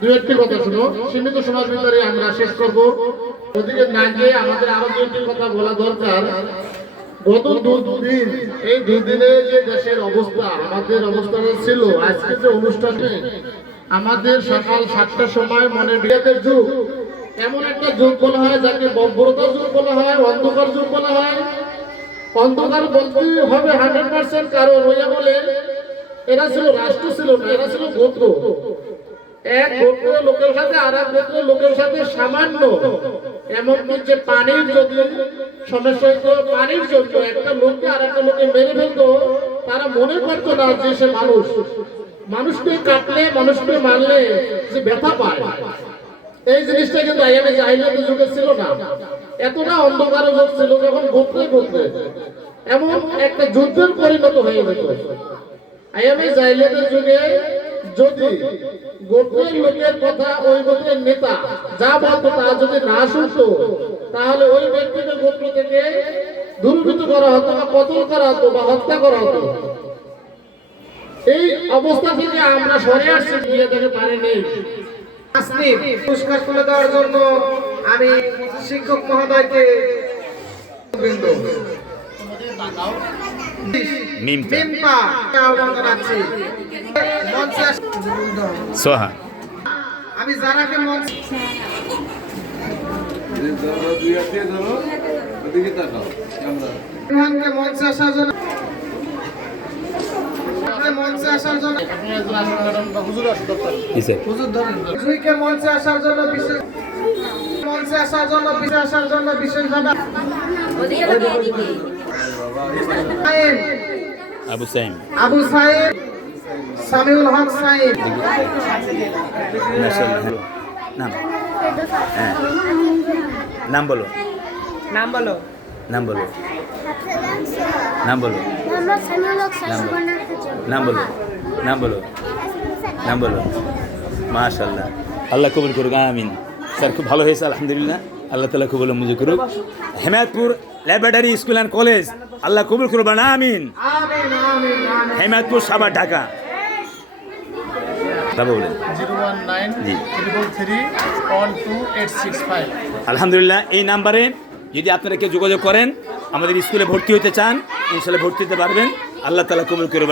দু একটি কথা শুনো। সীমিত সময়ের ভিতরে আমরা শেষ করব। ওদিকে না গিয়ে আমাদের আরও দু একটি কথা বলা দরকার। গত দুদিন, এই দুদিনে যে দেশের অবস্থা, আমাদের অবস্থাটা ছিল, আজকে যে অনুষ্ঠানে আমাদের সকাল সাতটার সময় মনে বিরাটের যুগ। এমন একটা যুগ বলা হয়, যাকে বব্রতার যুগ বলা হয়, অন্ধকার যুগ বলা হয়। অন্ধকার বলতে হবে হান্ড্রেড পার্সেন্ট কারণ ওইয়া বলে। এরা ছিল রাষ্ট্র ছিল না, এরা ছিল গোত্র। এক গোত্র লোকের সাথে আর এক গোত্র লোকের সাথে সামান্য। এমনকি যে পানির যদি সমস্যা পানির জন্য একটা লোককে আর একটা লোকে মেরে ফেলতো, তারা মনে করতো না যে সে মানুষ। মানুষকে কাটলে, মানুষকে মারলে যে ব্যথা পায়। এই জিনিসটা কিন্তু আইএমএ জাহিলিয়াত যুগে ছিল না। এতটা অন্ধকার যুগ ছিল যখন গোত্রে গোত্রে এমন একটা যুদ্ধের পরিণত হয়ে যেত। আইএমএ জাহিলিয়াতের যুগে যদি গোত্রের লোকের কথা ওই গোত্রের নেতা যা বলতো তা যদি না শুনতো তাহলে ওই ব্যক্তিকে গোত্র থেকে দূরীভূত করা হতো বা কতল করা হতো বা হত্যা করা হতো। এই অবস্থা থেকে আমরা সরে আসছি দিয়ে দেখে পারিনি তাসনিম পুরস্কার তুলে দেওয়ার জন্য আমি শিক্ষক মহোদয়কে বৃন্দ। মিমটা আহ্বান জানাচ্ছি। সোহা। আমি যারাকে মঞ্চ আসার জন্য মঞ্চে আসার জন্য মঞ্চে আসার জন্য বিশেষ মঞ্চে আসার জন্য বিশেষ আসার জন্য বিশেষভাবে সাইম, আবু সাইম। আবু সাইদ সামিউল হক সাইদ। নাম হ্যাঁ নাম। বলো নাম বলো। নাম বলো। নাম বলো। মোহাম্মদ সামিউল হক নাম বলো। নাম বলো। নাম বলো। নাম বলো। মাশাল্লাহ আল্লাহ কবুল করুক আমিন। স্যার খুব ভালো হয়েছে আলহামদুলিল্লাহ। আল্লাহ তালা কবুল মুজু করুক। Hemayetpur laboratory school and college. আল্লাহ কবুল করুক না আমিন। আমিন আমিন আমিন। হেমায়তপুর সাবার ঢাকা। আলহামদুলিল্লাহ, এই নাম্বারে যদি আপনারা কেউ যোগাযোগ করেন, আমাদের স্কুলে ভর্তি হতে চান, ইনশাল্লাহ ভর্তি হতে পারবেন। আল্লাহ তালা কবুল করবেন